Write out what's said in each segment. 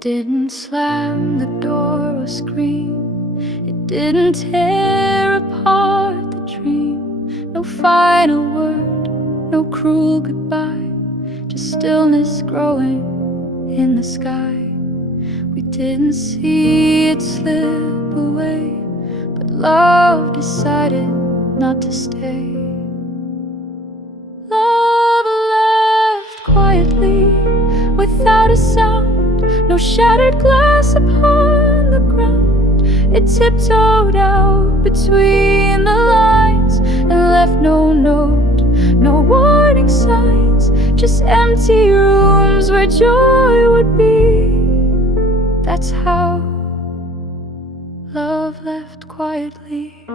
didn't slam the door or scream. It didn't tear apart the dream. No final word, no cruel goodbye, just stillness growing in the sky. We didn't see it slip away, but love decided not to stay. Love left quietly, without a sound, no shattered glass upon the ground. It tiptoed out between the lines and left no note, no warning signs, just empty rooms where joy would be. That's how love left quietly.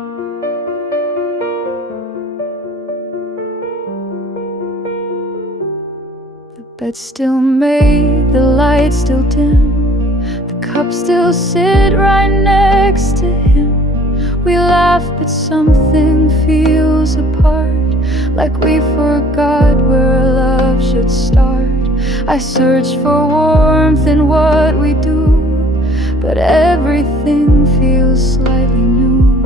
The bed still made, the light still dim, the cups still sit right next to him. We laugh but something feels apart, like we forgot where love should start. I search for warmth in what we do, but everything feels slightly new.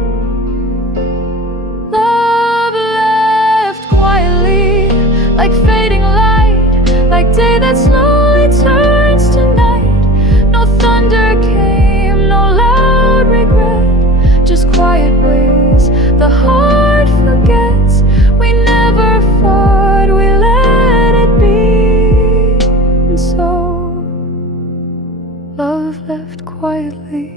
Love left quietly, like fading light, like day that slowly turns to night. No thunder came, no loud regret, just quiet ways the heart forgets. We never fought, we let it be. And so love left quietly.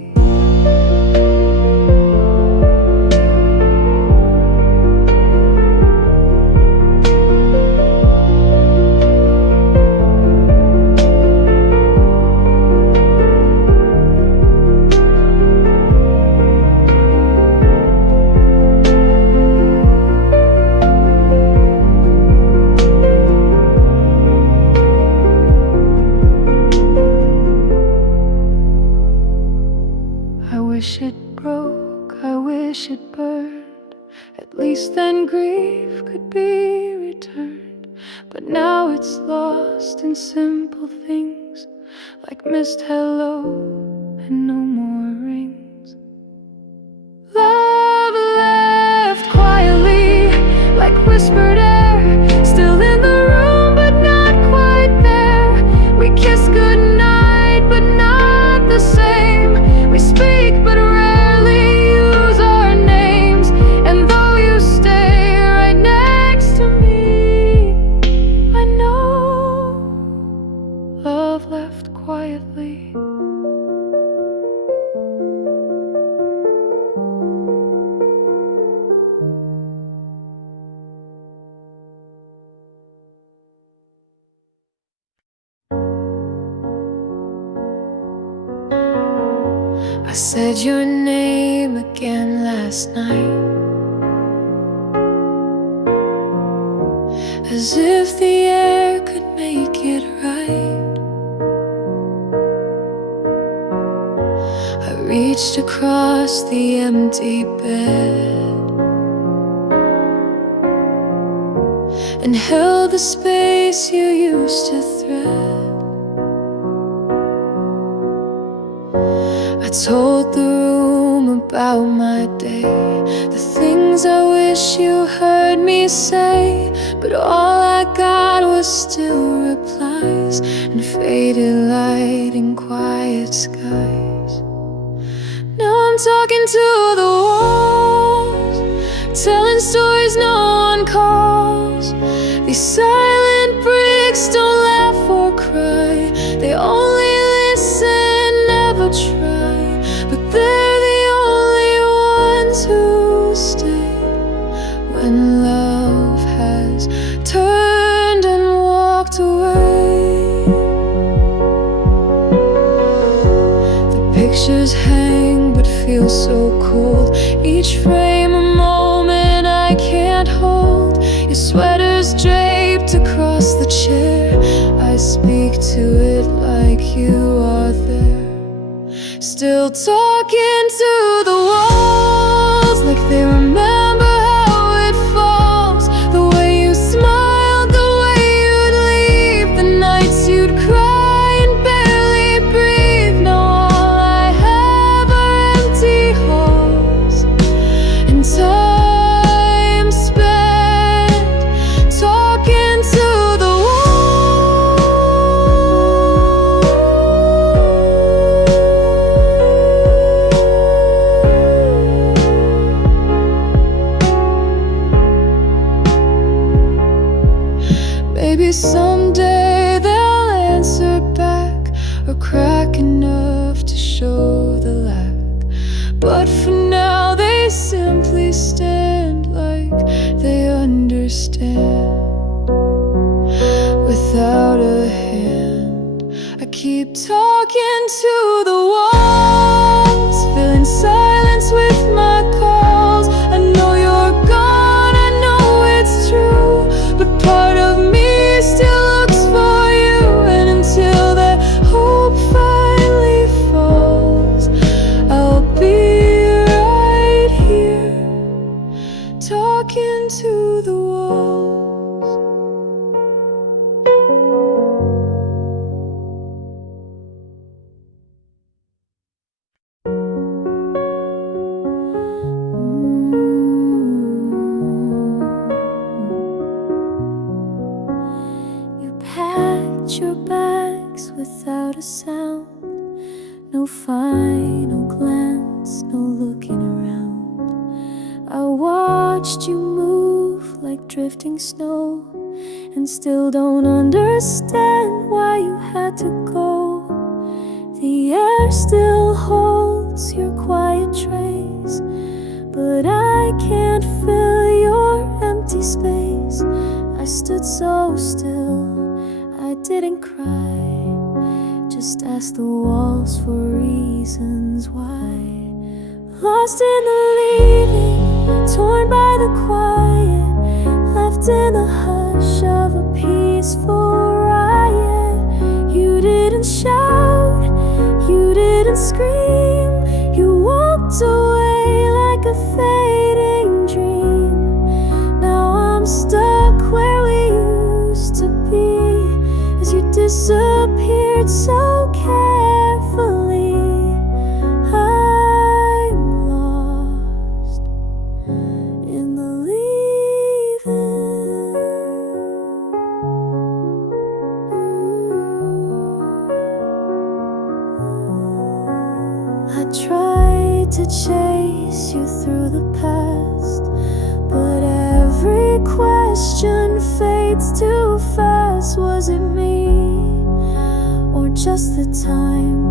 I wish it broke, I wish it burned. At least then grief could be returned. But now it's lost in simple things, like missed hello and no more rings. Love left quietly, like whispered air, still in the room but not quite there. We kiss goodnight but not the same. We speak but rarely use our names. And though you stay right next to me, I know love left quietly. I said your name again last night, as if the air could make it right. I reached across the empty bed and held the space you used to thread. I told the room about my day, the things I wish you heard me say, but all I got was still replies and faded light in quiet skies. Now I'm talking to the walls, telling stories no one calls. These silent bricks don't laugh or cry, they only listen, never try. But they're the only ones who stay when love has turned and walked away. The pictures hang but feel so cold, each frame a moment I can't hold. Your sweater's draped across the chair, I speak to it like you are there. Still talking to the walls, like they remember how it falls. The way you smiled, the way you'd leave, the nights you'd cry and barely breathe. Maybe someday they'll answer back, or crack enough to show the lack. But for now they simply stand like they understand. Without a hand, I keep talking to the walls, filling silence with my calls. I know you're gone, I know it's true, but part of me still looks for you. And until that hope finally falls, I'll be right here, talking to the walls. Your bags without a sound, no final glance, no looking around. I watched you move like drifting snow, and still don't understand why you had to go. The air still holds your quiet trace, but I can't fill your empty space. I stood so still, I didn't cry, just asked the walls for reasons why. Lost in the leaving, torn by the quiet, left in the hush of a peaceful riot. You didn't shout, you didn't scream, you walked away like a fading dream. Now I'm stuck where we used to be, as you disappeared so carefully. I'm lost in the leaving. I tried to chase you through the past, but every question fades too fast. Was it me, or just the time?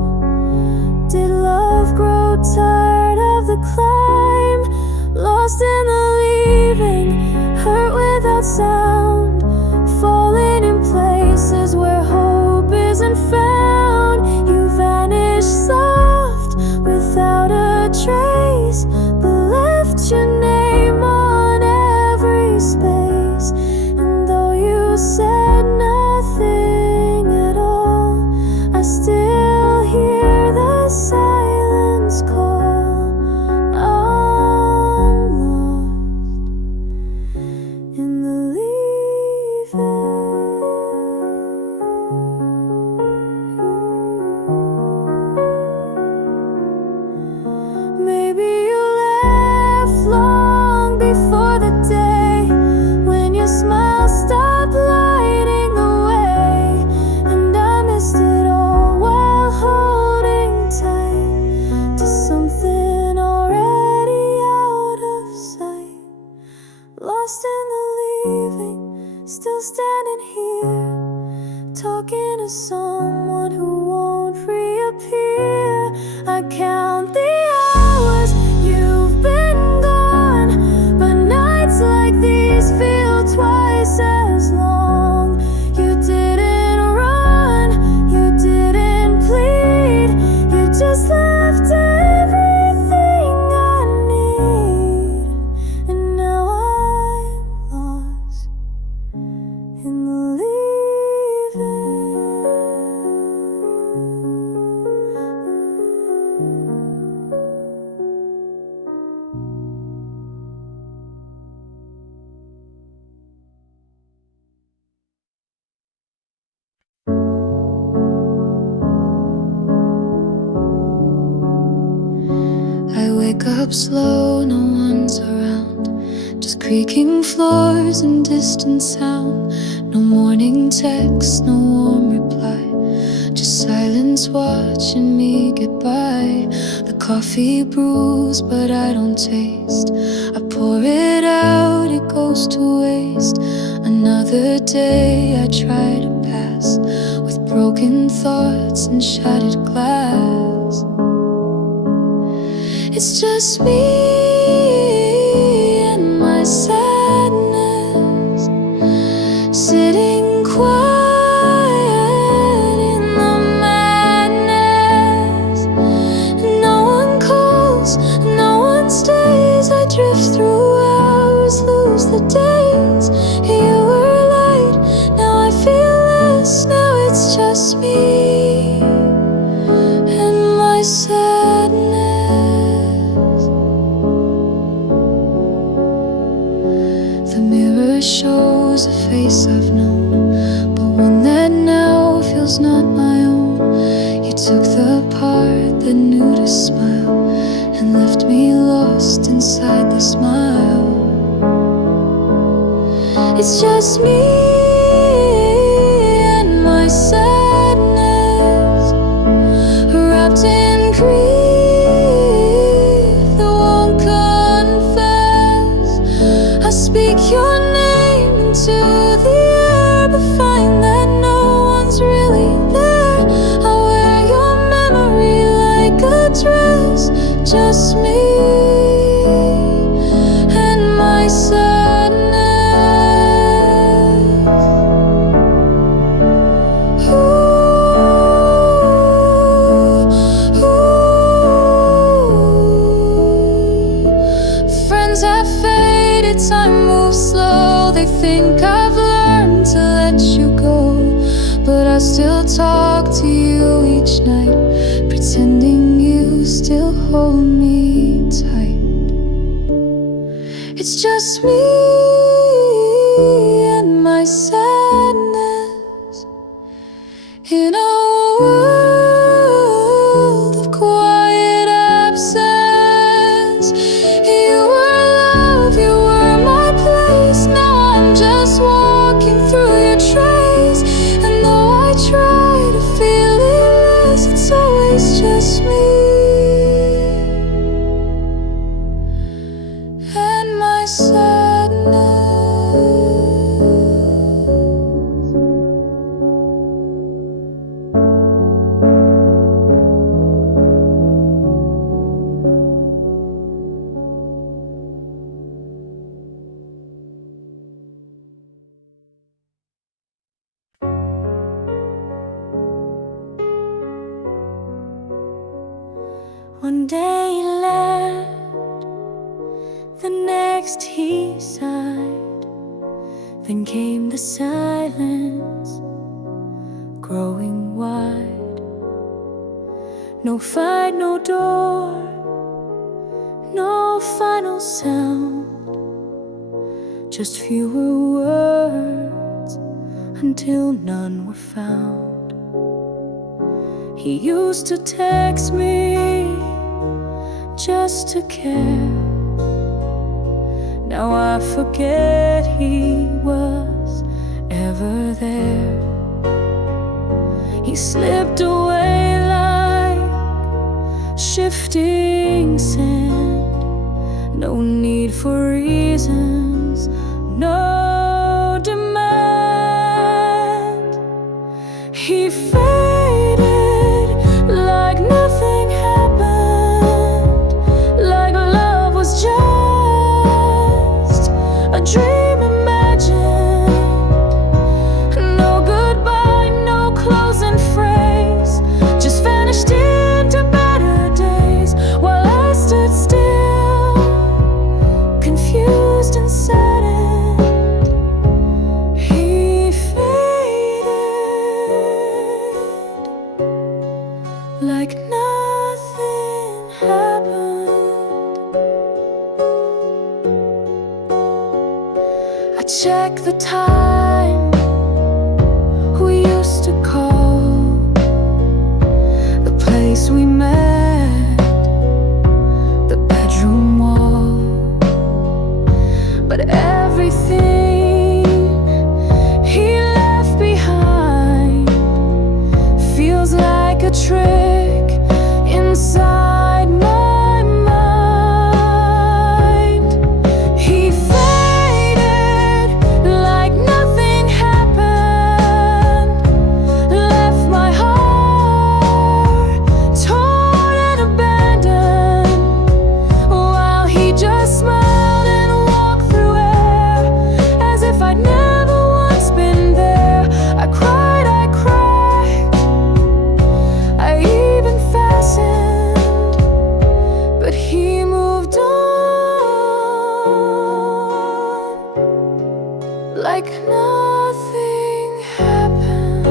Did love grow tired of the climb? Lost in the leaving, hurt without sound, falling in places where hope isn't found. You vanished soft without a trace, but left your name on every space. And though you said nothing at all, I still hear the silence call. I'm lost in the leaving. Maybe you left long before the day when your smile stopped lighting the way, and I missed it all while holding tight to something already out of sight. Lost in the leaving, still standing here, talking to someone who won't reappear. I count the hours you've been gone, but nights like these feel twice as long. You didn't run, you didn't plead, you just left everything I need. And now I'm lost in the leaving. I wake up slow, no one's around, just creaking floors and distant sound. No morning text, no warm reply, just silence watching me get by. The coffee brews, but I don't taste. I pour it out, it goes to waste. Another day I try to pass with broken thoughts and shattered glass. It's just me and my sadness, sitting quiet in the madness. No one calls, no one stays. I drift through hours, lose the days. You were light, now I feel less. Now it's just me and my sadness. The mirror shows a face I've known, but one that now feels not my own. You took the part that knew to smile and left me lost inside the smile. It's just me and my sadness, wrapped in grief that won't confess. I speak your name into the air, but find that no one's really there. I wear your memory like a dress. Just me and my sadness. Ooh, ooh. Friends have faded, time moves slow. They think I've learned to let you go, but I still talk to you each night, pretending you still hold me tight. It's just me and my sadness in a world of quiet absence. You were love, you were my place. Now I'm just walking through your trace, and though I try to feel it less, it's always just me and my sadness. One day he left, the next he sighed. Then came the silence, growing wide. No fight, no door, no final sound, just fewer words until none were found. He used to text me just to care. Now I forget he was ever there. He slipped away like shifting sand. No need for reasons, no demand. He faded like nothing happened, like love was just a dream imagined. No goodbye, no closing phrase, just vanished into better days. While I stood still, confused and saddened, he faded like nothing happened. I check the time we used to call, the place we met, the bedroom wall. But everything he left behind feels like a trick inside my mind. He faded like nothing like nothing happened.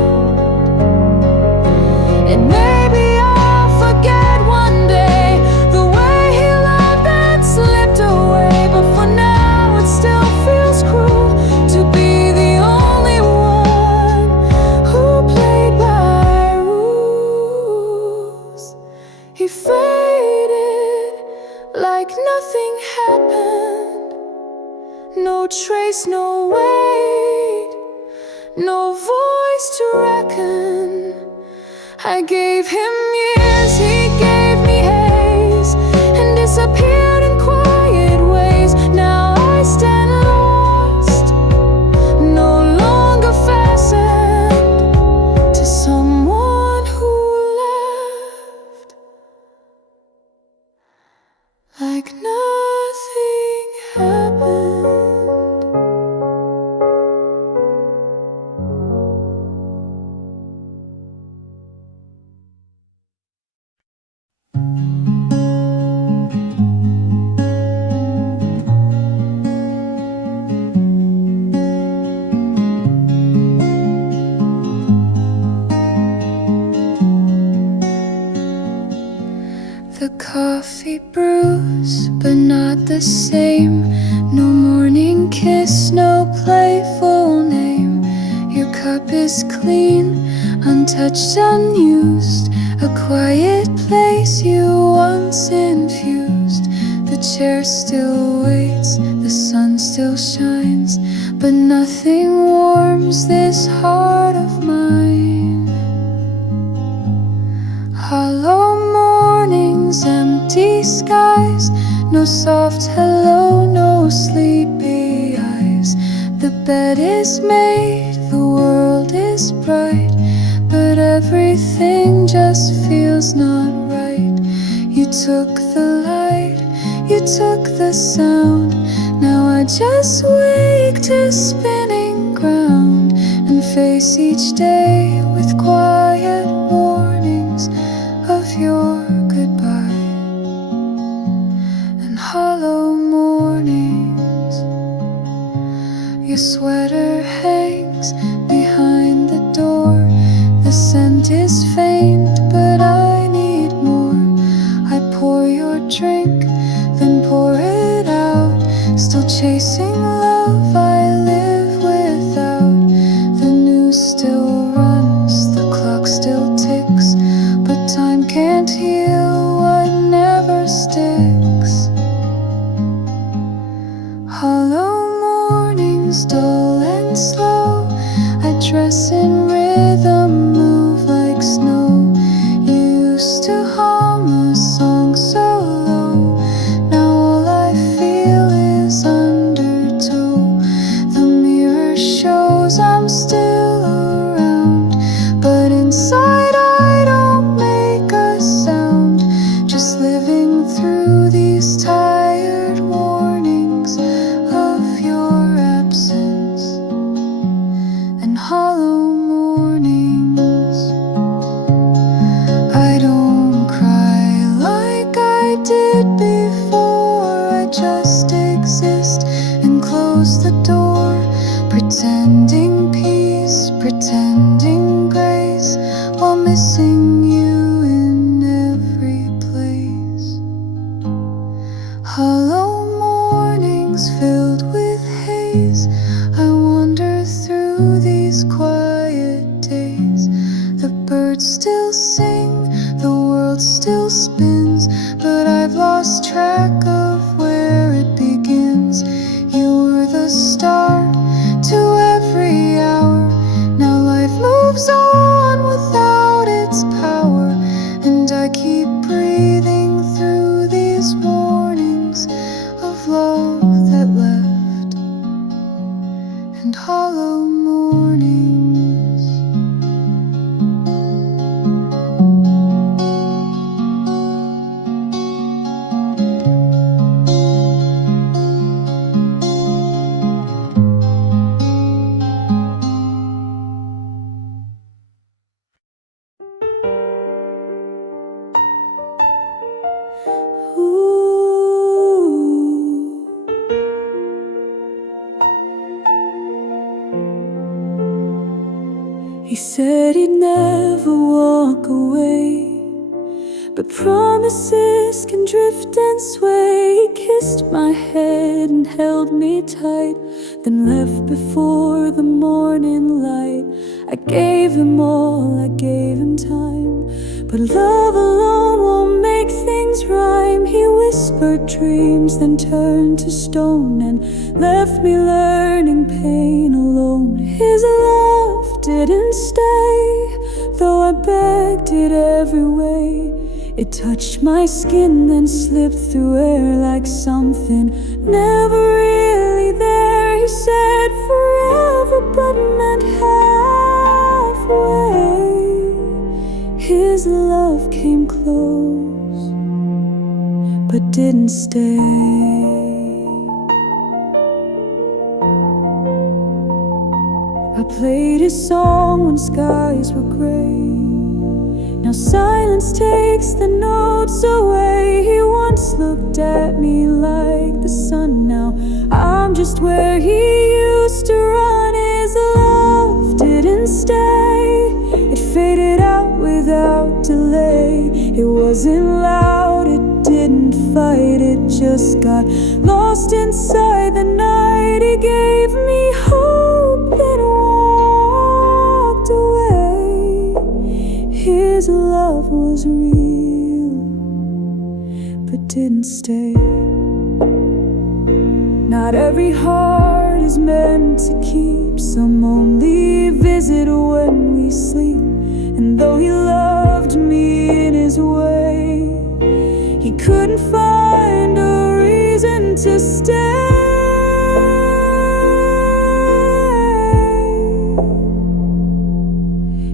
And maybe I'll forget one day the way he loved and slipped away. But for now it still feels cruel to be the only one who played by rules. He faded like nothing happened. No trace, no weight, no voice to reckon. I gave him years, he gave me haze, and disappeared in quiet ways. Now I stand lost, no longer fastened to someone who left like nothing happened. The coffee brews, but not the same. No morning kiss, no playful name. Your cup is clean, untouched, unused. A quiet place you once infused. The chair still waits, the sun still shines, but nothing warms this heart of mine. Hollow mornings, empty skies, no soft hello, no sleepy eyes. The bed is made, the world is bright, but everything just feels not right. You took the light, you took the sound. Now I just wake to spinning ground and face each day with quiet warnings of your goodbye and hollow mornings. Your sweater hangs behind the door. The scent is faint, but I need more. I pour your drink, then pour it out. Still chasing love I live without. The news still runs, the clock still ticks, but time can't heal what never sticks. Hollow mornings, dull and slow. I dress in rhythm, move like snow. You used to hum a song so low. Now all I feel is undertow. The mirror shows I'm still around, but inside I don't make a sound. Just living through these tired warnings of your absence and hollow mornings. I don't cry like I did before. I just exist and close the door, pretending peace, pretending grace, while missing you in every place. Hollow mornings filled with haze, I wander through these quiet days. The birds still sing, the world still spins, but I've lost track of where it begins. You were the start to every hour. Now life moves on without its power, and I keep breathing through these warnings of love that left and hollow mornings. He said he'd never walk away, but promises can drift and sway. He kissed my head and held me tight, then left before the morning light. I gave him all, I gave him time, but love alone won't make things rhyme. He whispered dreams, then turned to stone, and left me learning pain alone. His love didn't stay, though I begged it every way. It touched my skin, then slipped through air like something never really there. He said forever, but meant halfway. His love came close, but didn't stay. I played his song when skies were gray. Now silence takes the notes away. He once looked at me like the sun. Now I'm just where he used to run. His love didn't stay, it faded out without delay. It wasn't loud, it didn't fight, it just got lost inside the night. He gave me hope, then walked away. His love was real, but didn't stay. Not every heart is meant to keep, some only visit when we sleep. And though he loved me in his way, he couldn't find a reason to stay.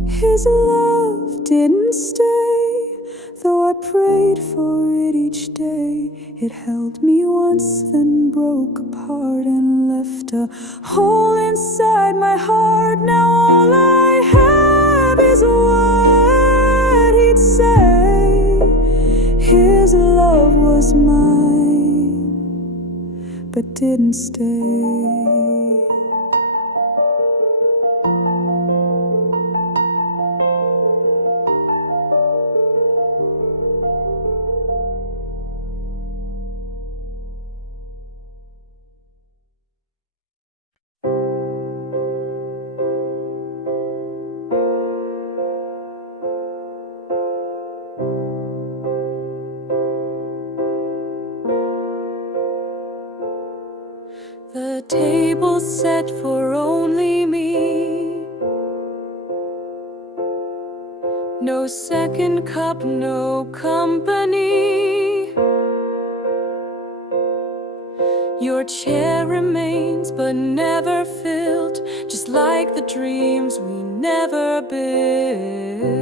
His love didn't stay, though I prayed for it each day. It held me once, then broke apart and left a hole inside my heart. Now all I have is what he'd say. His love was mine, but didn't stay. The table set for only me. No second cup, no company. Your chair remains but never filled, just like the dreams we never built.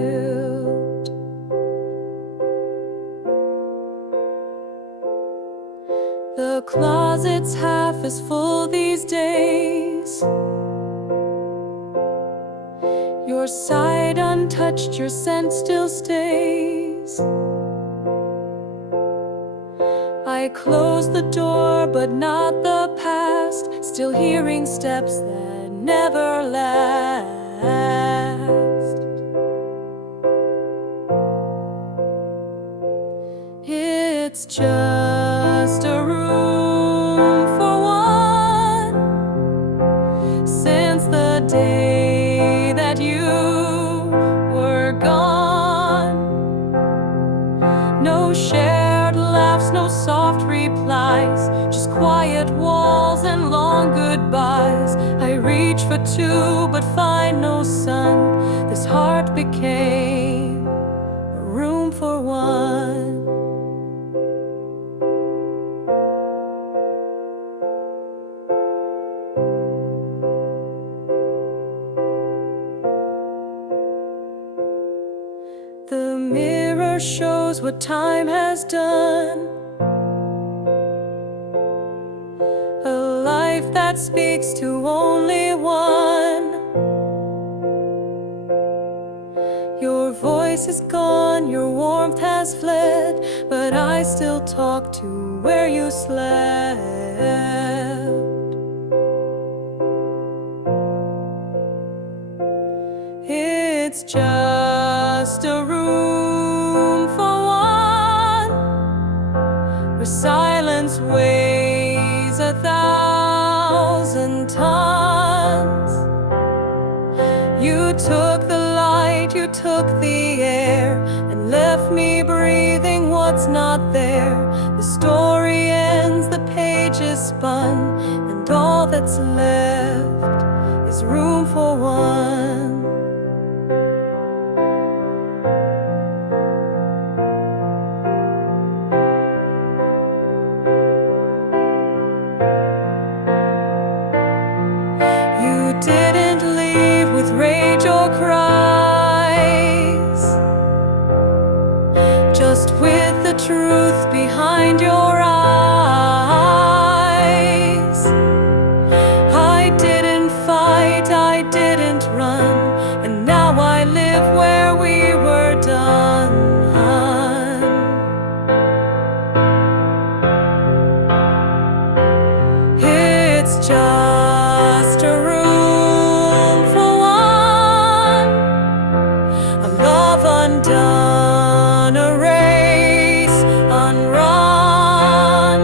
The closet's half as full these days. Your side untouched, your scent still stays. I close the door, but not the past. Still hearing steps that never last. It's just a room for one. Since the day that you were gone, no shared laughs, no soft replies, just quiet walls and long goodbyes. I reach for two but find no sun. This heart became a room for one. The mirror shows what time has done. A life that speaks to only one. Your voice is gone, your warmth has fled, but I still talk to where you slept. It's just a room for one, where silence weighs 1,000 tons. You took the light, you took the air, and left me breathing what's not there. The story ends, the page is spun, and all that's left is room for one. You didn't leave with rage or cries, just with the truth behind your eyes. I didn't fight, I didn't run, and now I live where we were done. It's just a room for one, a love undone, a race unrun.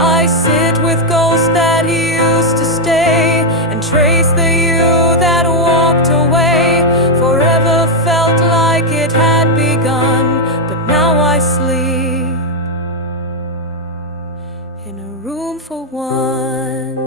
I sit with ghosts that used to stay, and trace the you that walked away. Forever felt like it had begun, but now I sleep in a room for one.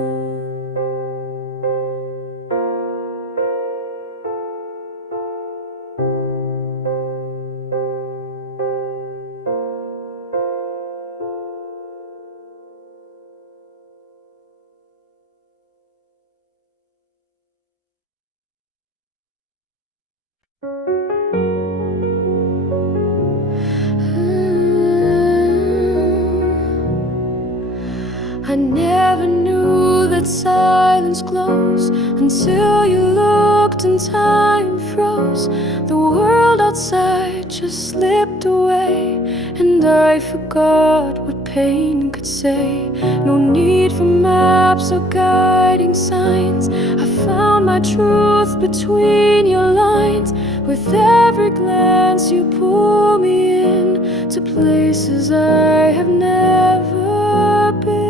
I never knew that silence glows until you looked and time froze. The world outside just slipped away, and I forgot what pain could say. No need for maps or guiding signs. I found my truth between your lines. With every glance you pull me in to places I have never been.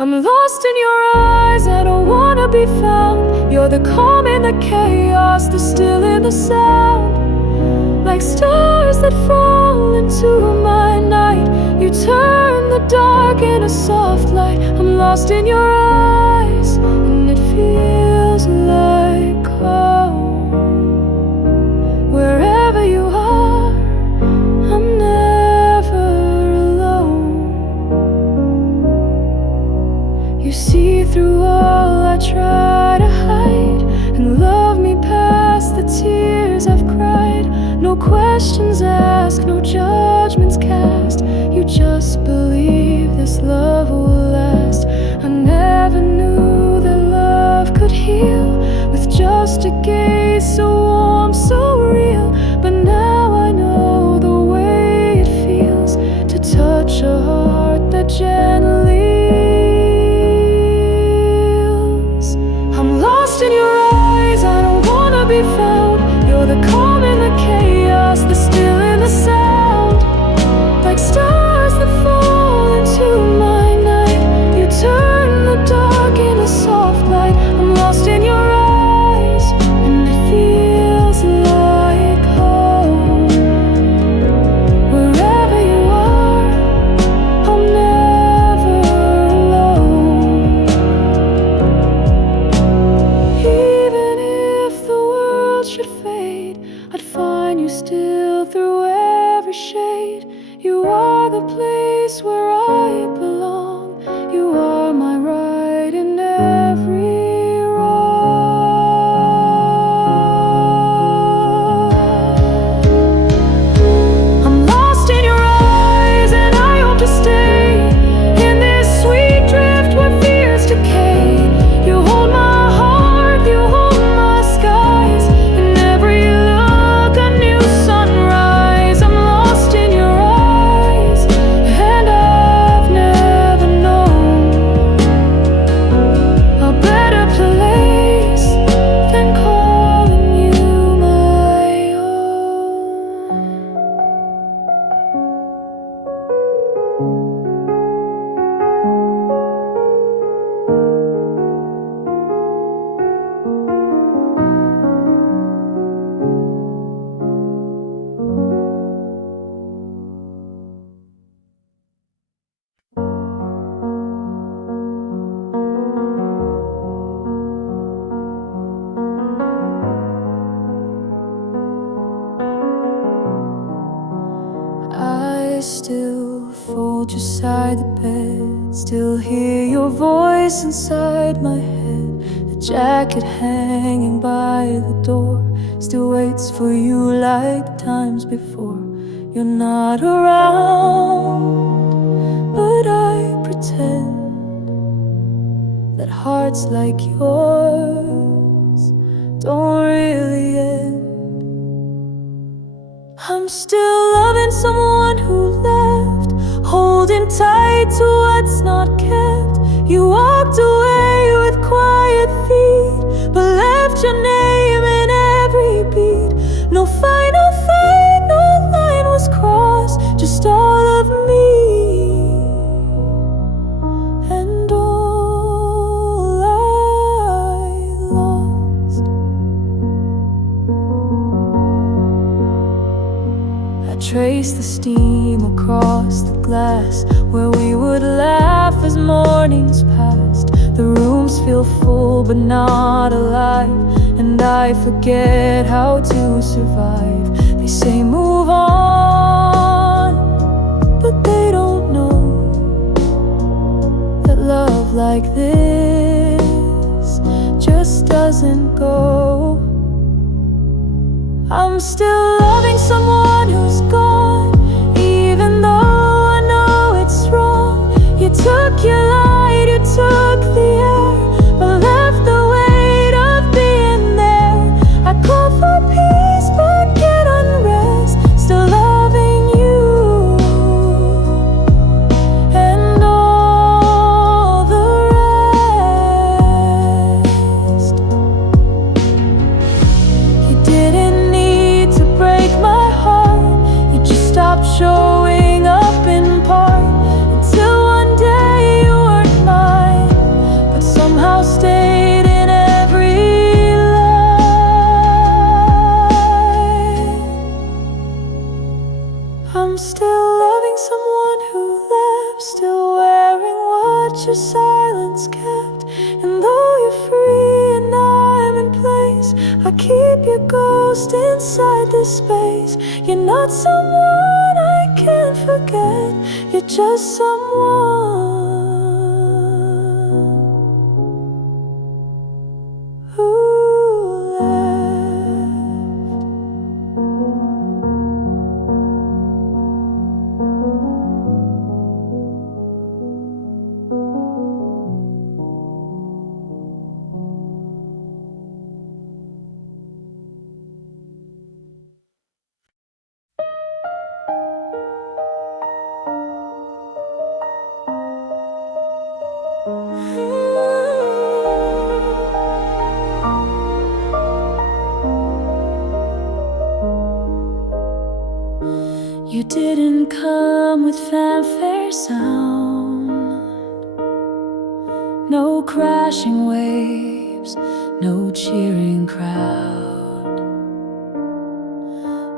I'm lost in your eyes, I don't wanna be found. You're the calm in the chaos, the still in the sound. Like stars that fall into my night, you turn the dark into soft light. I'm lost in your eyes, and it feels like home. Wherever you are, I'm never alone. You see through all I try to hide, and love me past the tears I've cried. No questions asked, no judgments cast. You just believe this love will last. I never knew that love could heal with just a gaze so warm, so real. But now I know the way it feels to touch a heart that gently heals. I'm lost in your eyes, I don't wanna be found. You're the calm in the chaos, the still in the sound. Like stars that fall into my night, Still hear your voice inside my head. The jacket hanging by the door still waits for you like times before. You're not around, but I pretend that hearts like yours don't really end. I'm still loving someone who left, holding tight to what's not kept. You walked away with quiet feet, but left your name in every beat. No final fight, no line was crossed, just all of me and all I lost. I trace the steam across the glass where we would laugh as mornings passed. The rooms feel full but not alive, and I forget how to survive. They say move on, but they don't know that love like this just doesn't go. I'm still loving someone who's gone, even though I know it's wrong. You took your light, you took the air, but left the weight of being there. I call for peace but get unrest, still loving you and all the rest. You didn't need to break my heart, you just stopped showing up in part. Until one day you weren't mine, but somehow stayed in every line. I'm still loving someone who left, still wearing what your silence kept. And though you're free and I'm in place, I keep your ghost inside this space. You're not someone I can't forget, you're just someone who left. You didn't come with fanfare sound, no crashing waves, no cheering crowd.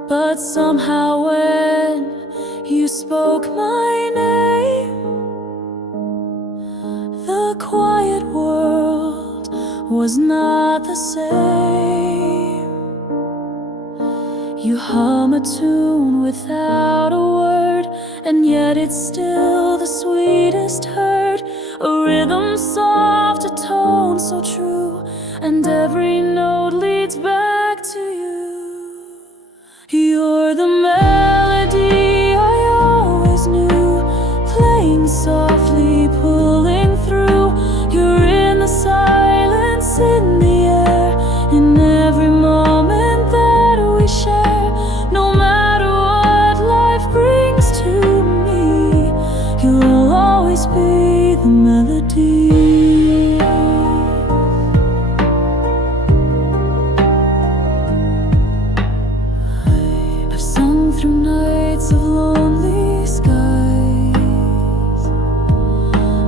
But somehow when you spoke my name, the quiet world was not the same. You hum a tune without a word, and yet it's still the sweetest heard. A rhythm soft, a tone so true, and every note leads back to you. You're the melody I always knew, playing softly, pulling through. You're in the silence, in the air, in every moment that we share. No matter what life brings to me, you'll always be the melody. I've sung through nights of lonely skies,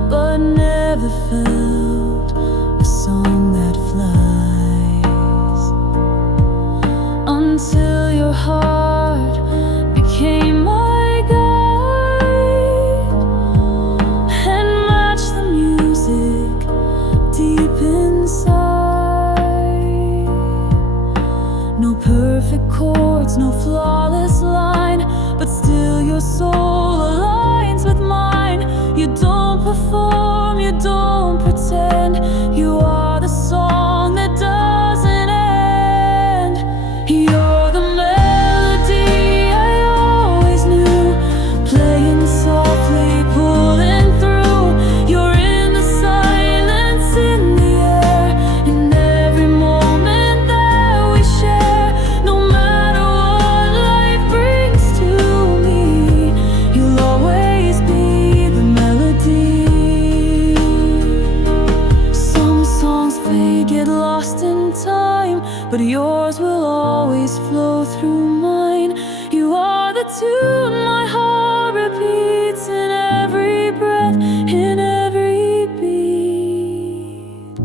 but never felt a song that flies, until your heart became my guide and matched the music deep inside. No perfect chords, no flawless line, but still your soul aligns with mine. You don't perform but yours will always flow through mine. You are the tune my heart repeats in every breath, in every beat.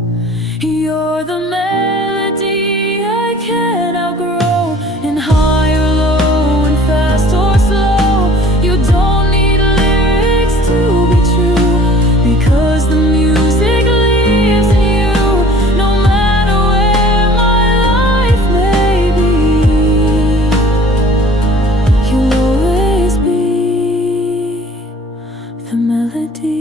You're the melody I can't outgrow, in high or low, in fast or slow. You don't need lyrics to be true, because the music lives in you. No matter where my life may be, you'll always be the melody.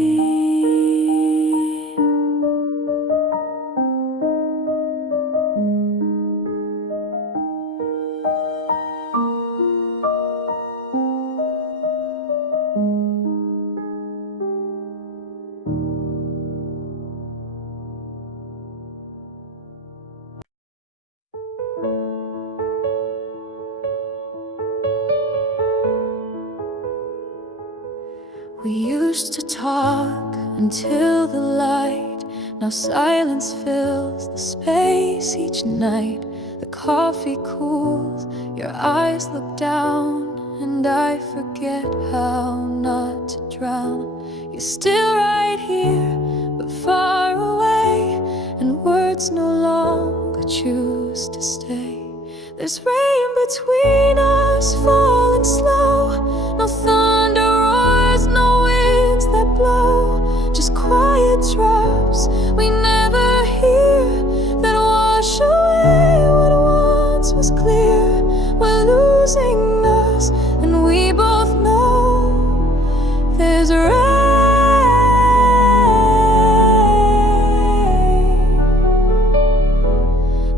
We used to talk until the light. Now silence fills the space each night. The coffee cools, your eyes look down, and I forget how not to drown. You're still right here, but far away, and words no longer choose to stay. There's rain between us, falling slow. No thunder roars, no winds that blow. Just quiet drops we never hear, that wash away what once was clear. We're losing us, and we both know there's rain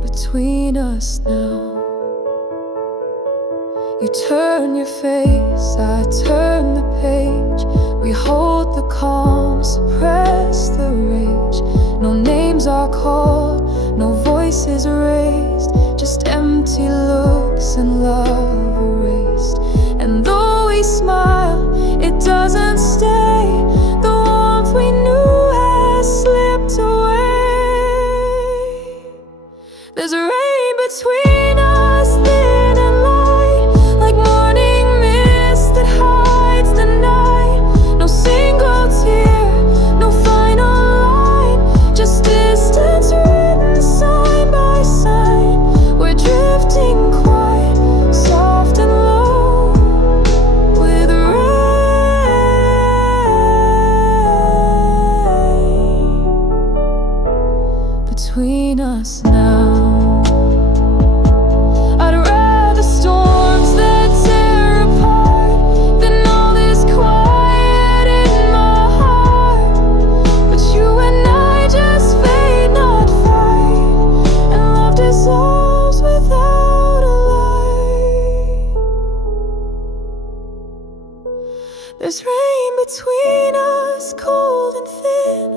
between us now. You turn your face, I turn the page. We hold the calm, suppress the rage. No names are called, no voices raised, just empty looks and love erased. And though we smile, it doesn't stay. The warmth we knew has slipped away. There's a rain between us, thin and light, like morning mist that hides the night. No single tear, no final line, just distance written side by side. We're drifting quiet, soft and low, with rain between us now. I'd rather storms that tear apart than all this quiet in my heart. But you and I just fade, not fight, and love dissolves without a light. There's rain between us, cold and thin.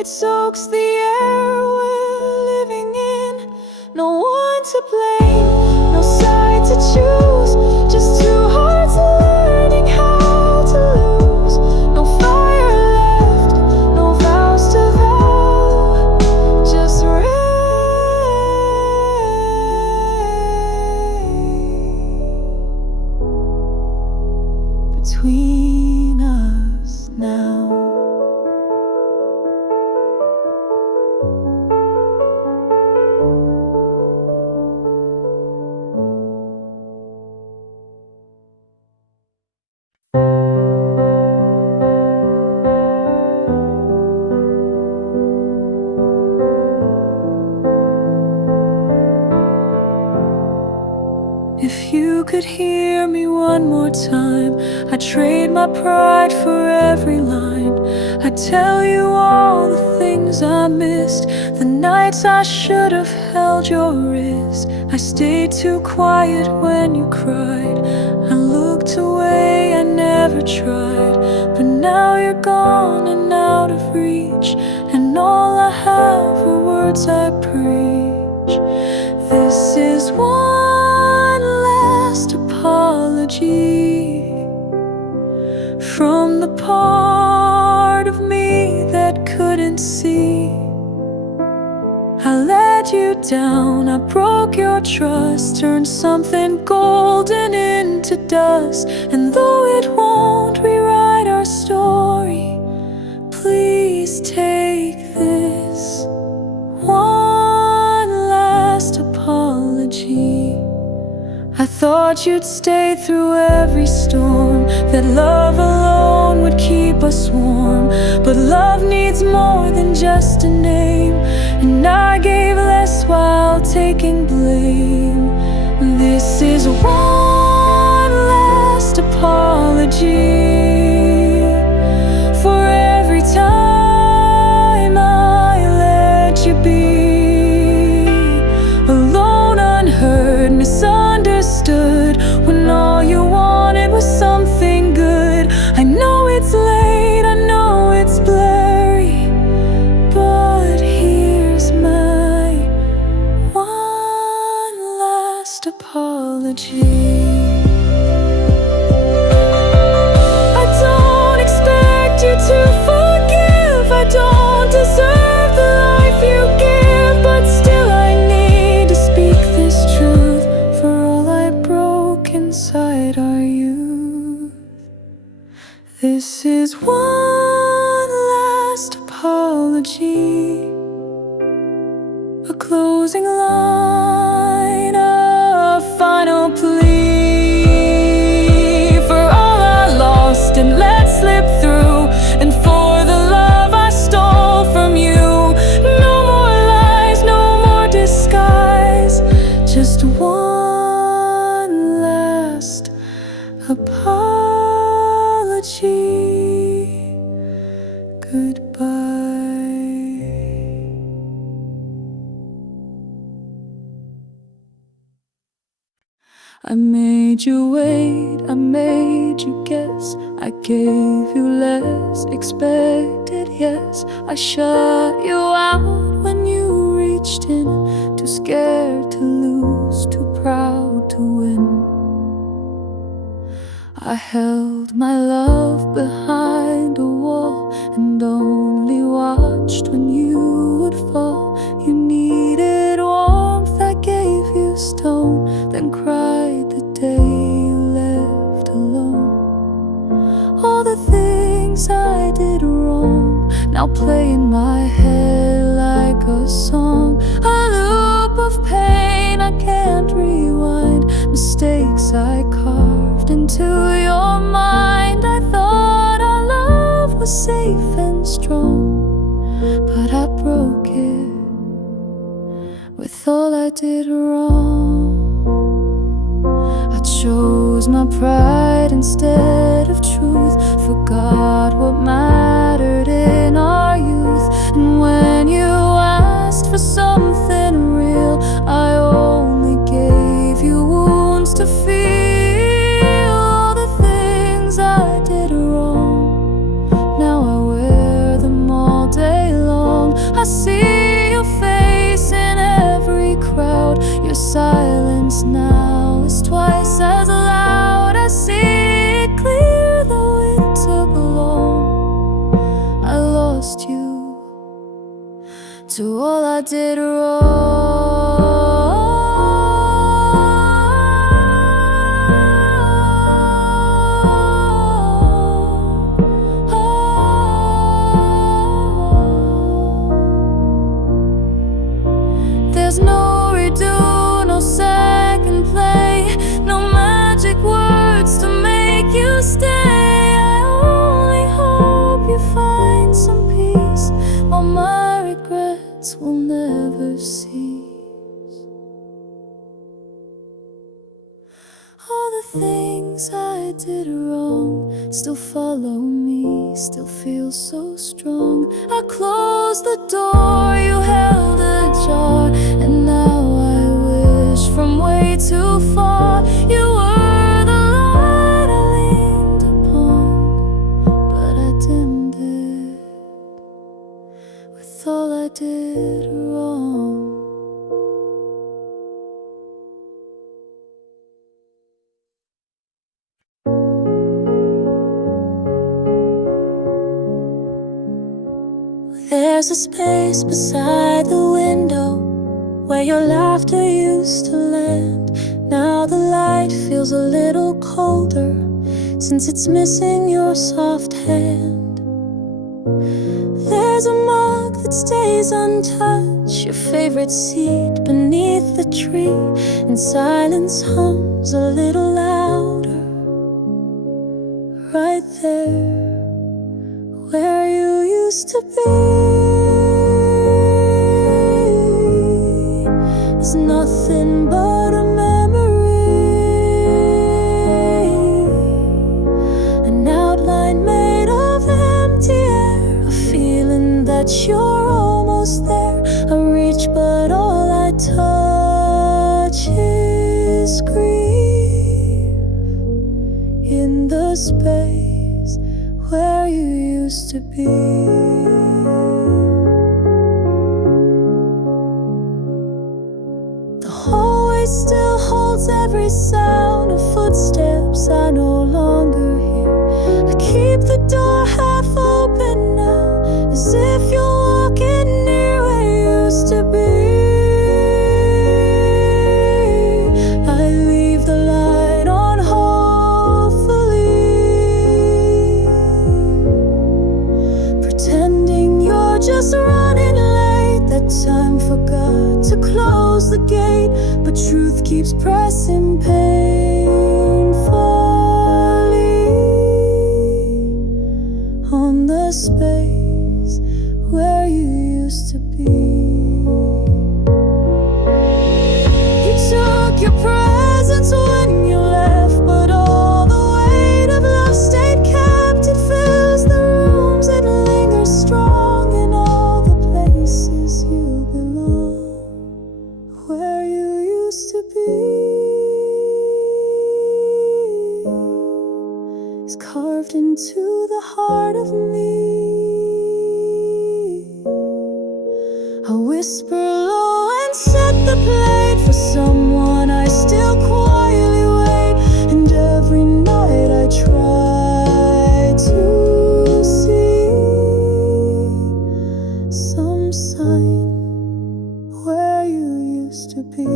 It soaks the air we're living in. No one to blame, no side to choose, just two hearts learning how to lose. No fire left, no vows to vow, just rain between us now. If you could hear me one more time, I'd trade my pride for every line. I'd tell you all the things I missed, the nights I should have held your wrist. I stayed too quiet when you cried, I looked away, I never tried. But now you're gone and out of reach, and all I have are words I preach. This is one last apology from the part of me that couldn't see. I let let you down, I broke your trust, turned something golden into dust. And though it won't rewrite our story, please take this one last apology. I thought you'd stay through every storm, that love alone would keep us warm. But love needs more than just a name, and I gave less while taking blame. This is one last apology for every time I let you be alone, unheard, misunderstood, when all you wanted was something good. I know it's late, I know it's blurry, but here's my one last apology. I don't expect you to forgive, I don't deserve the life you give, but still I need to speak this truth, for all I broke inside our youth. This is one last apology, a closing line, a final plea for all I lost and let slip through, and for the love I stole from you. No more lies, no more disguise, just one last apology. Goodbye. I made you wait, I made you guess, I gave you less, expected yes. I shut you out when you reached in, too scared to lose, too proud to win. I held my love behind a wall and only watched when you would fall. You needed warmth, I gave you stone, then cried the day you left alone. All the things I did wrong now play in my head like a song, a loop of pain I can't rewind, mistakes I carved into your mind. I thought our love was safe and strong, but I broke it with all I did wrong. I chose my pride instead of truth, forgot what mattered in our youth. And when you asked for something real, I only gave you wounds to feel. All the things I did wrong, now I wear them all day long. I see your face in every crowd, your silence now is twice as loud. I see it clear, though it took long. I lost you to all I did wrong. There's no redo, no second play, no magic words to make you stay. I only hope you find some peace, while my regrets will never cease. All the things I did wrong still follow me, still feel so strong. I closed the door, you held ajar, and now I wish from way too far. You were the light I leaned upon, but I dimmed it with all I did wrong. There's a space beside the window where your laughter used to land. Now the light feels a little colder, since it's missing your soft hand. There's a mug that stays untouched, your favorite seat beneath the tree, and silence hums a little louder right there where you used to be. It's nothing but a memory, an outline made of empty air, a feeling that you're almost there. I reach but all I touch is grief in the space where you used to be. Still holds every sound of footsteps I no longer hear. I keep the door half open now, as if you're walking near where you used to be. I leave the light on, hopefully, pretending you're just running late, that time forgot to close the gate. But truth keeps pressing painfully on the space where you used to be. You took your presence when you left, but all the weight of love stayed kept. It fills the rooms, it lingers strong in all the places you belong, where you used to be. It's carved into the heart of me. I whisper low and set the plate for someone I still quietly wait, and every night I try to see some sign where you used to be.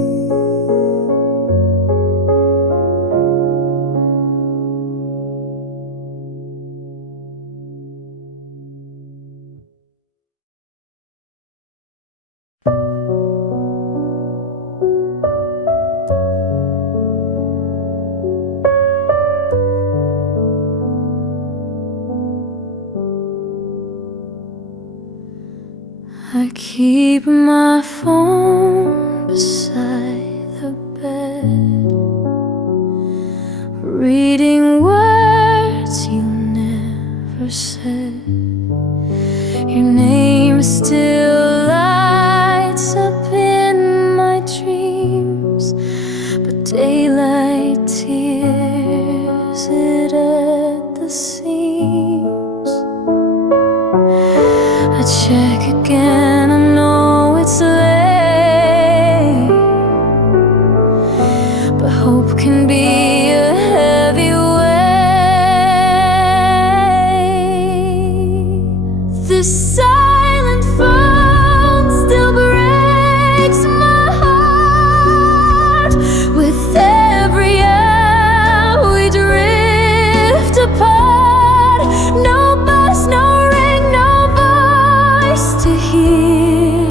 I keep my phone beside the bed, reading words you never said. Your name still lights up in my dreams, but daylight tears it at the seams. I check again, I know it's late, but hope can be a heavy weight. This silent phone still breaks my heart. With every hour we drift apart. No bus, no ring, no voice to hear,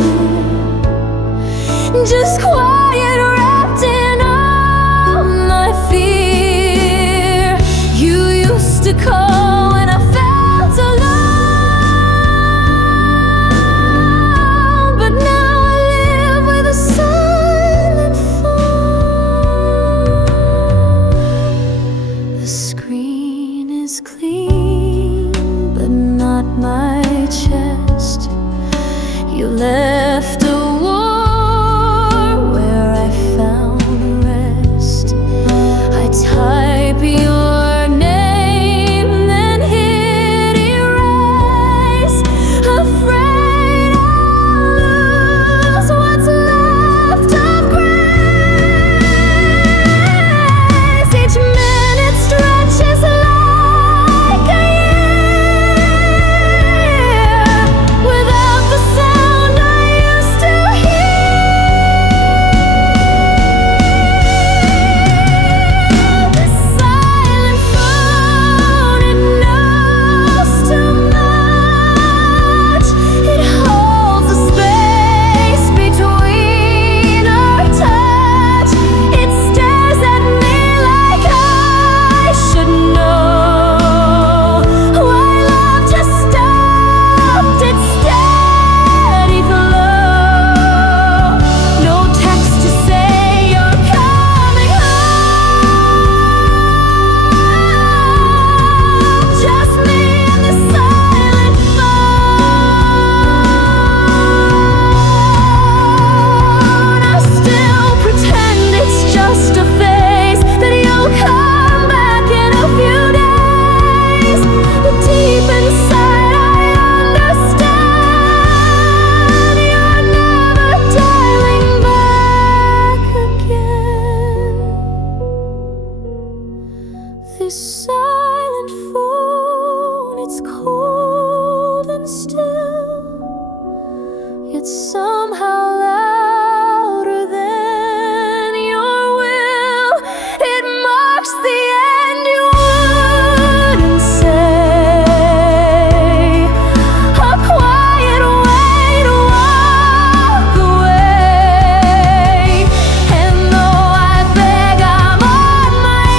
just quiet wrapped in all my fear. You used to call when I felt alone, but now I live with a silent phone. The screen is clean, but not my chest. You left a war where I found rest. I type your name, then hit erase, afraid I'll lose what's left of grace. Each minute stretches like a year, without the sound I used to It's somehow louder than your will. It marks the end you wouldn't say. A quiet way to walk away. And though I beg, I'm on my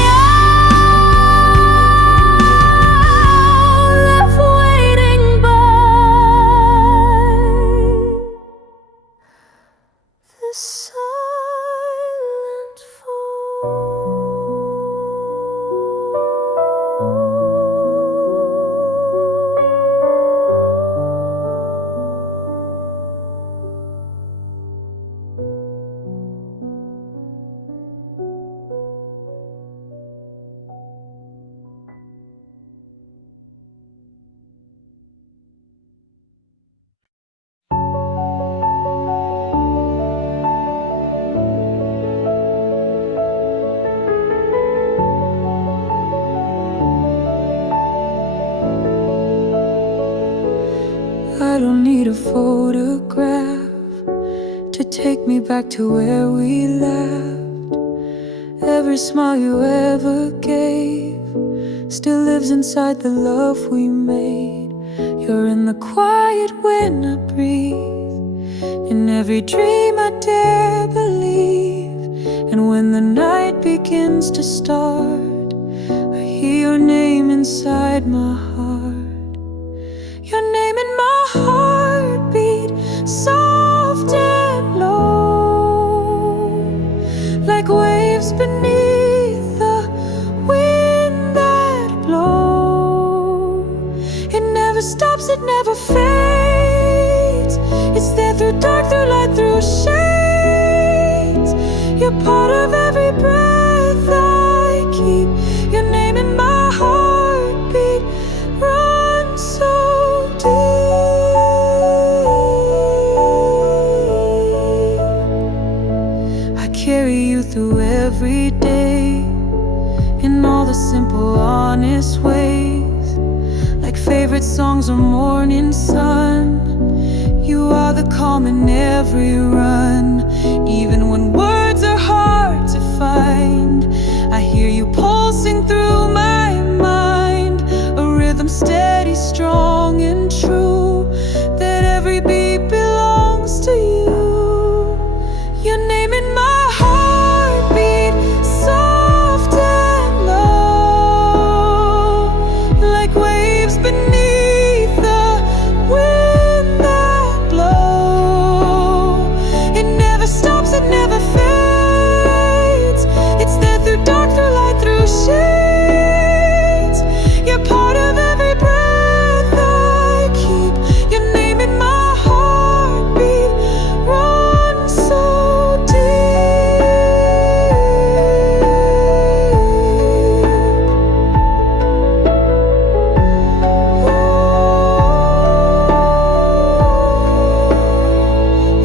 own, left waiting by the silent I don't need a photograph to take me back to where we laughed. Every smile you ever gave still lives inside the love we made. You're in the quiet when I breathe, in every dream I dare believe. And when the night begins to start, I hear your name inside my heart. Your name in my heartbeat, soft and low, like waves beneath the wind that blow. It never stops, it never fades. It's there through dark, through light, through shades. You're part of every breath I keep. Your name in my heartbeat runs so deep. I carry you through every day, in all the simple, honest ways, like favorite songs or morning sun. You are the calm in every run, even when words are hard to find. I hear you pulsing through my mind, a rhythm steady, strong and true, that every beat belongs to you. Your name in my heartbeat, soft and low, like waves beneath the wind that blow. It never stops, it never fades. It's there through dark, through light, through shades. You're part of every breath I keep. Your name in my heartbeat runs so deep.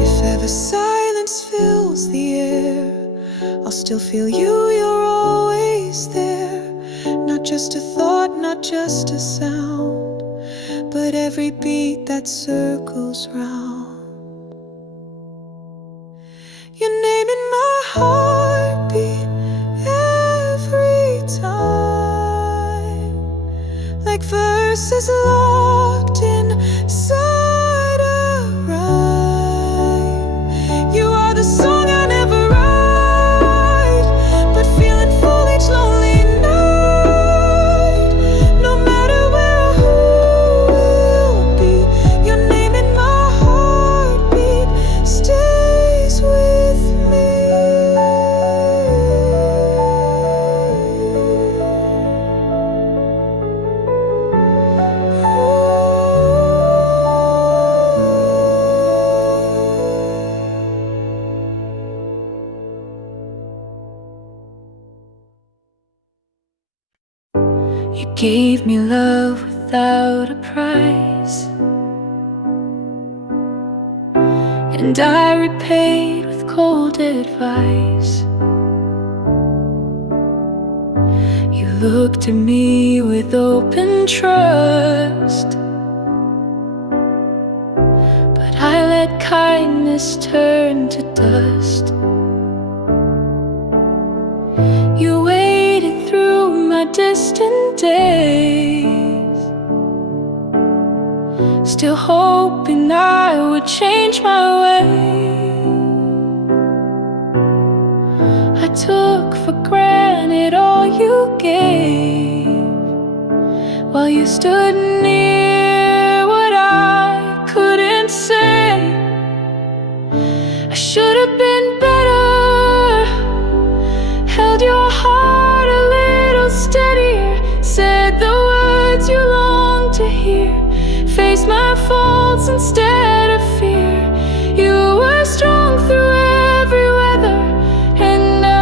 If ever silence fills the air, I'll still feel you, you're always there. Not just a thought, not just a sound, but every beat that circles round. Your name in my heartbeat every time, like verses locked inside a rhyme. You are the song I never write, but feeling full each lonely night. No matter where or who will be, your name in my heartbeat stays with me. You gave me love without a price, and I repaid with cold advice. You looked at me with open trust, but I let kindness turned to dust. You waited through my distant days, still hoping I would change my way. I took for granted all you gave, while you stood near what I couldn't say. I should have been better, held your heart a little steadier, said the words you longed to hear, faced my faults instead of fear. You were strong through every weather, and I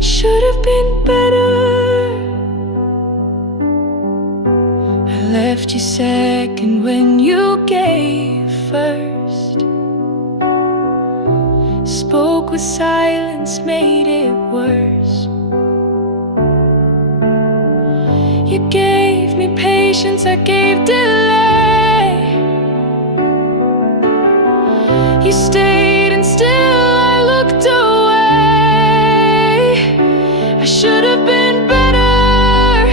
should have been better. I left you second when you gave first, spoke with silence, made it worse. You gave me patience, I gave delay. You stayed and still I looked away. I should have been better,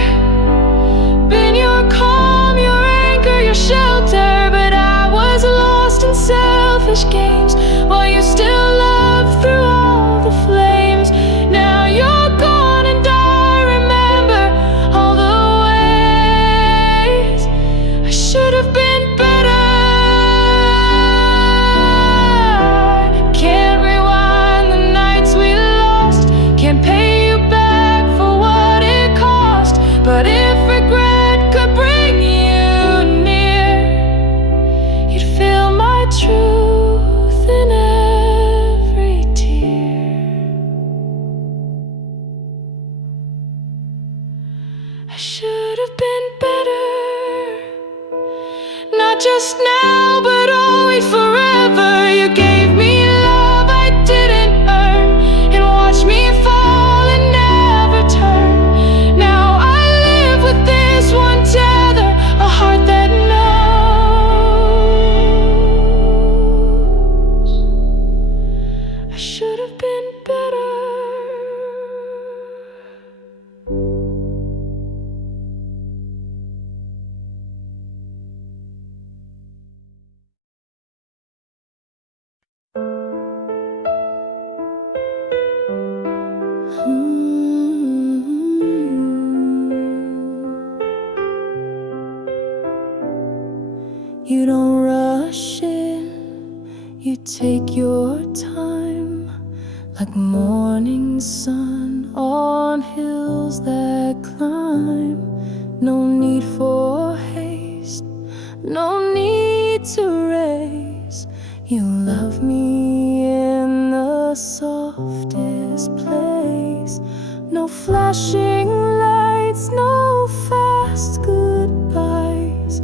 been your calm, your anchor, your shelter. But I was lost in selfish games, while you still loved through all the flames. Now you're gone and I remember all the ways I should have been better. Can't rewind the nights we lost, can't pay you back for what it cost. But if regret could bring you near, you'd feel my truth in every tear. I should have been better, not just now, but always forever. You gave me love I didn't earn, and watched me fall and never turn. Now I live with this one tether, a heart that knows I should have been better. You don't rush in, you take your time, like morning sun on hills that climb. No need for haste, no need to race. You love me in the softest place. No flashing lights, no fast goodbyes,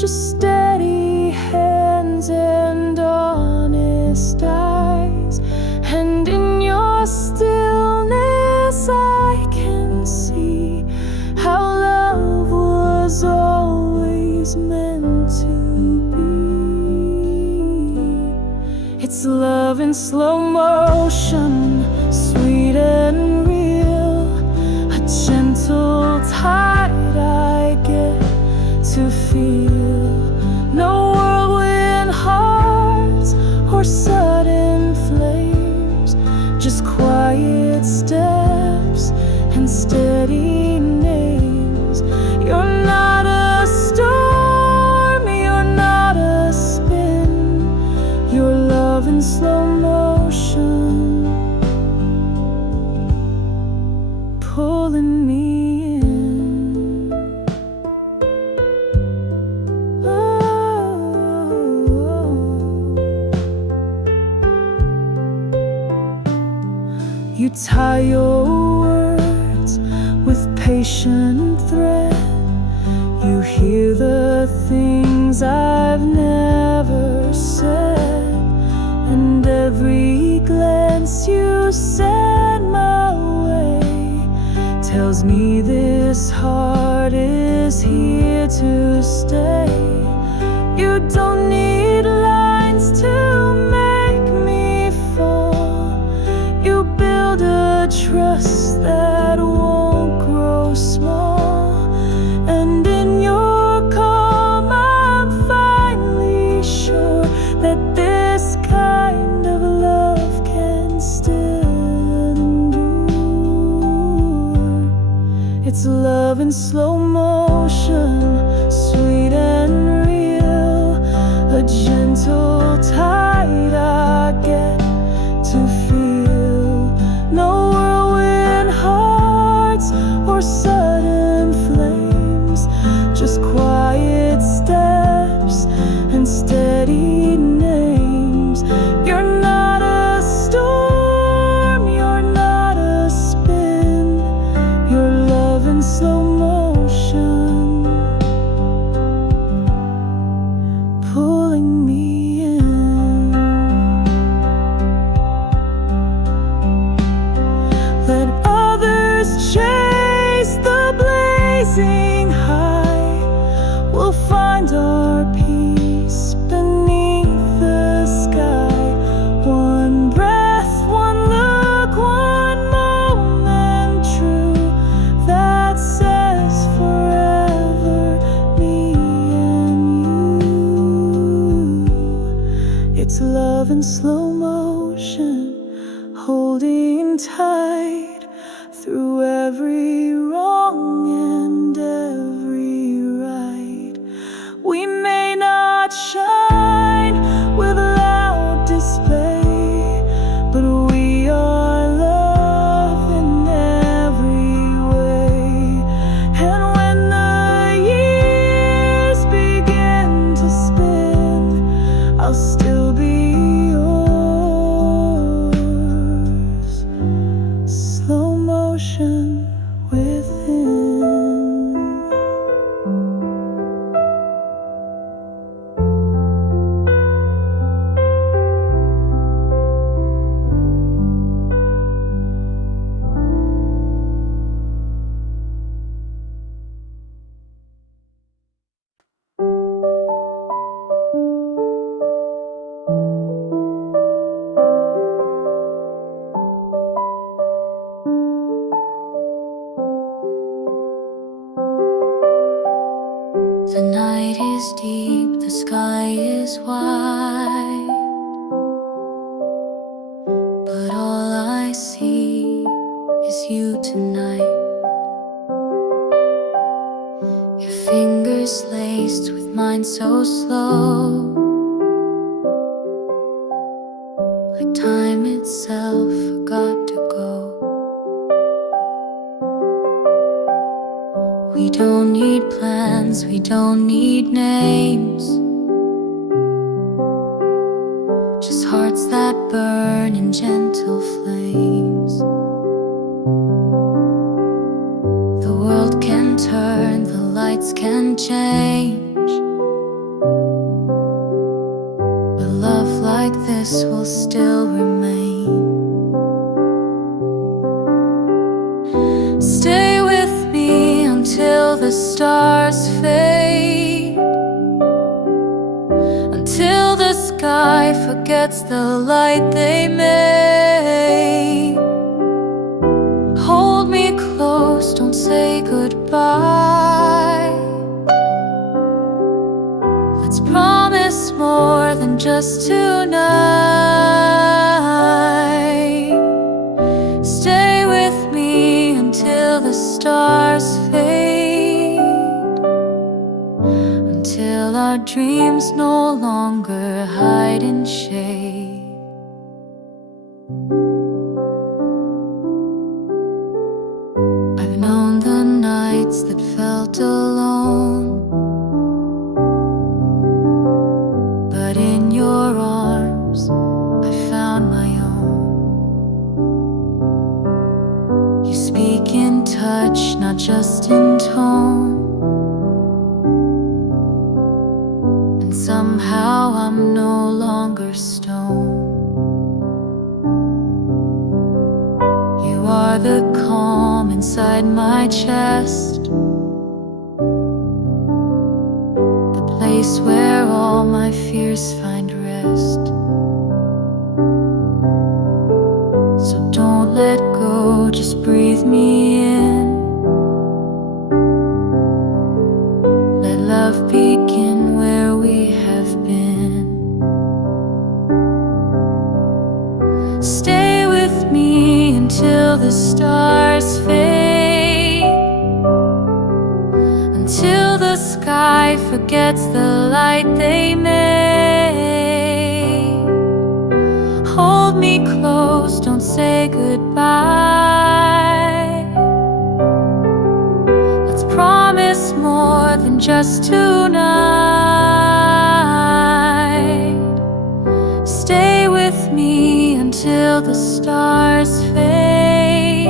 just steady hands and honest eyes. And in your stillness I can see how love was always meant to be. It's love in slow motion, sweet and real, a gentle tide I get to feel. No whirlwind hearts or sudden flames, just quiet steps and steady names. You're not a storm, you're not a spin, you're love in slow motion, pulling me in. You tie your words with patient thread. You hear the things I've never said, and every glance you send my way tells me this heart is here to stay. You don't need that this kind of love can still endure. It's love in slow motion, sweet and real, a gentle tide I get to feel. No whirlwind hearts or sudden flames, just quiet steps and steady names. You're not a storm, you're not a spin, you're love in slow motion, pulling me in. Let others chase the blazing high, we'll find our peace beneath the sky. One breath, one look, one moment true, that says forever, me and you. It's love in slow motion, holding tight through every wrong and every right. We may not shine with loud display, but we are love in every way. And when the years begin to spin, I'll still be yours. Slow motion within. The night is deep, the sky is wide, but all I see is you tonight. Your fingers laced with mine so slow, like time itself forgot to go. We don't need plans, we don't need names, just hearts that burn in gentle flames. The world can turn, the lights can change, but love like this will still remain. Stay with me until the stars fade, until the sky forgets the light they made. Hold me close, don't say goodbye. Let's promise more than just tonight. Stay with me until the stars fade, until our dreams no longer hide in shade. I've known the nights that felt alone, but in your arms I found my own. You speak in touch, not just in tone, and somehow I'm no longer stone. You are the calm inside my chest, the place where all my fears find rest. So don't let go, just breathe me in. Let love begin where we have been. Stay with me until the stars fade, until the sky forgets the light they made. Hold me close, don't say goodbye. Let's promise more than just tonight. Stay with me until the stars fade,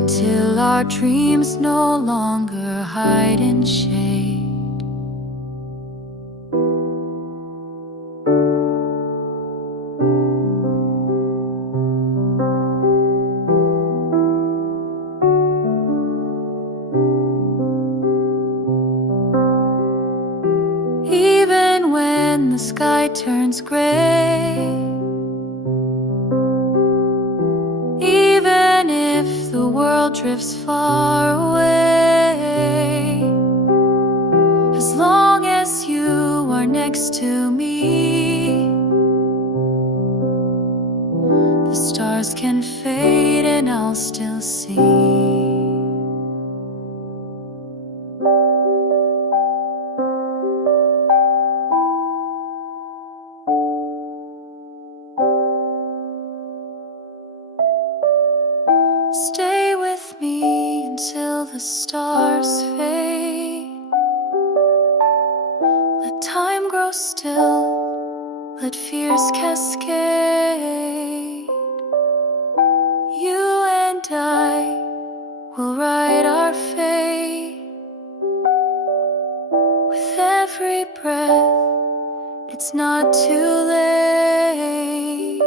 until our dreams no longer hide in shade. Even when the sky turns gray, even if the world drifts far away, as long as you are next to me, the stars can fade and I'll still see. Stay with me until the stars fade. Let time grow still, let fears cascade. You and I will write our fate. With every breath, it's not too late.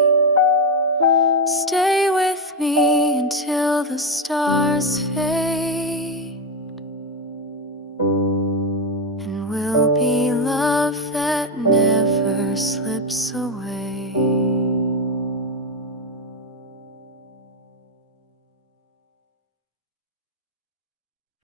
Stay with me until the stars fade, and we'll be love that never slips away.